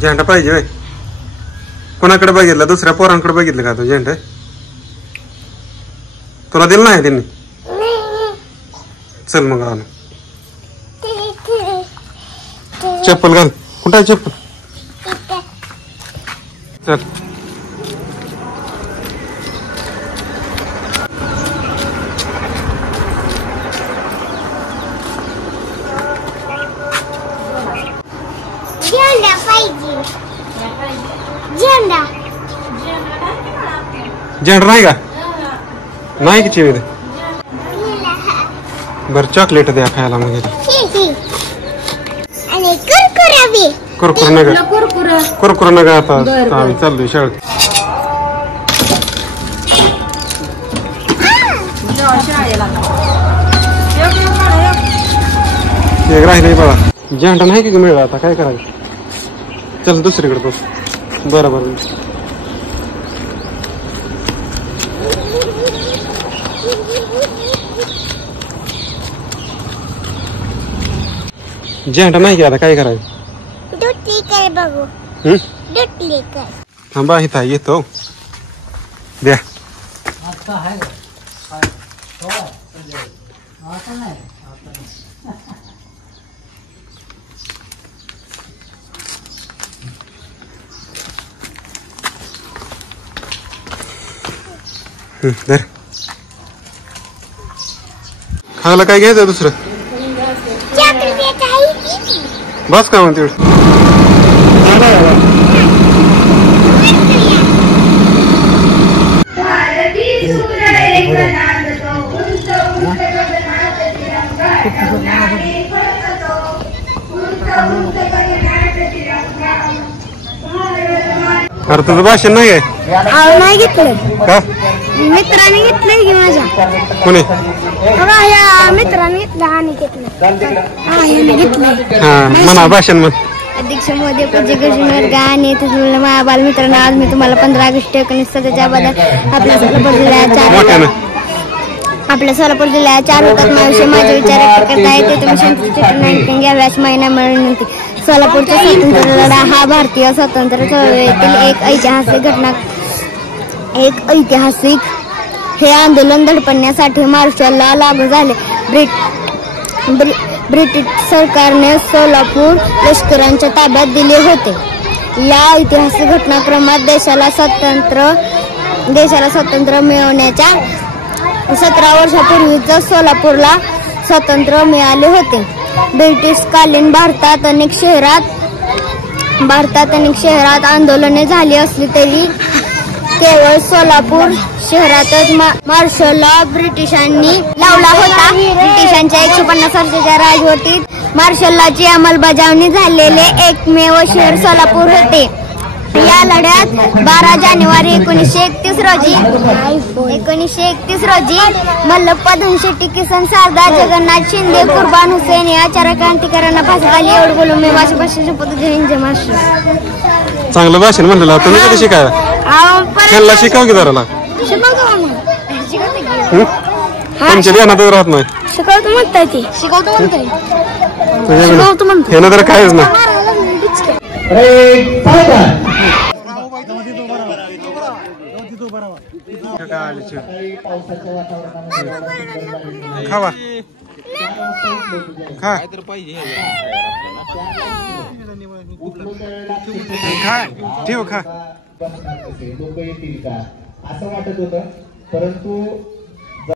झेंडा पाहिजे होय. कोणाकडे बघितलं? दुसऱ्या पोरांकडे बघितलं का तू झेंडा? तुला दिलं नाही त्यांनी? चल मग आणू. चप्पल घाल. कुठं आहे चप्पल? चल. झेंडा नाही का? नाही की चिवी दे. बर चॉकलेट द्या खायला मग. कुरकुर नका, कुरकुर नका. आता आम्ही चाललोय शाळेत. एक राहिले बाबा. झेंडा नाही की मिळाला. आता काय करायचं? चल दुसरीकडे बस. बरोबर. झेंडा नाही की आता काय करायचं? थांबा इथं येतो. द्या. धर. खायला काय घ्यायचं दुसरं? बस का म्हणते? अरे तुझं भाषण नाही काय? नाही घेतलं का? मित्राने घेतलंय की माझ्या. कोणी? मित्राने घेतलं आणि म्हणा भाषण म्हण. अध्यक्ष महोदय, पूज्य गजमेर गाणे माझ्या बालमित्रांनो, आज मी तुम्हाला 15 ऑगस्ट 1970 बद्दल आपल्या सोलापूर जिल्ह्यात 4 हुतात्म्यांविषयी माझे विचार व्यक्त करता येते. तुम्ही शांततेने घ्यावे अशी महिना विनंती. सोलापूरचा स्वातंत्र्य लढा हा भारतीय स्वातंत्र्य चळवळीतील एक ऐतिहासिक हे आंदोलन दडपण्यासाठी मार्शलला लागू झाले. ब्रिटिश सरकारने सोलापूर लष्करांच्या ताब्यात दिले होते. या ऐतिहासिक घटनाक्रमात देशाला स्वातंत्र्य मिळवण्याच्या 17 वर्षापूर्वीच सोलापूरला स्वातंत्र्य मिळाले होते. ब्रिटिशकालीन भारतात अनेक शहरात आंदोलने झाली असली तरी केवळ सोलापूर शहरातच मार्शलला ब्रिटिशांनी लावला होता. ब्रिटिशांच्या 150 वर्षाच्या राजवटीत मार्शलची अंमलबजावणी झालेले एकमेव शहर सोलापूर होते. या लढ्यात 12 जानेवारी 1931 रोजी मल्लप्पा धनशेट्टी, किसन सारदा, जगन्नाथ शिंदे, कुर्बान हुसेन या 4 क्रांतिकारकांना फाशी झाली. एवढं बोलून मी भाषा शपथ घेईन. महाराष्ट्र. चांगलं भाषण म्हणलेलं. तुम्ही कधी शिकायला? त्यांना शिकाव की जरा. तुमच्या ध्यानातच राहत नाही. शिकवतो म्हणताय ते. हे ना तर कायच ना. खावा खा ठेव खा. लोक येतील का असं वाटत होतं, परंतु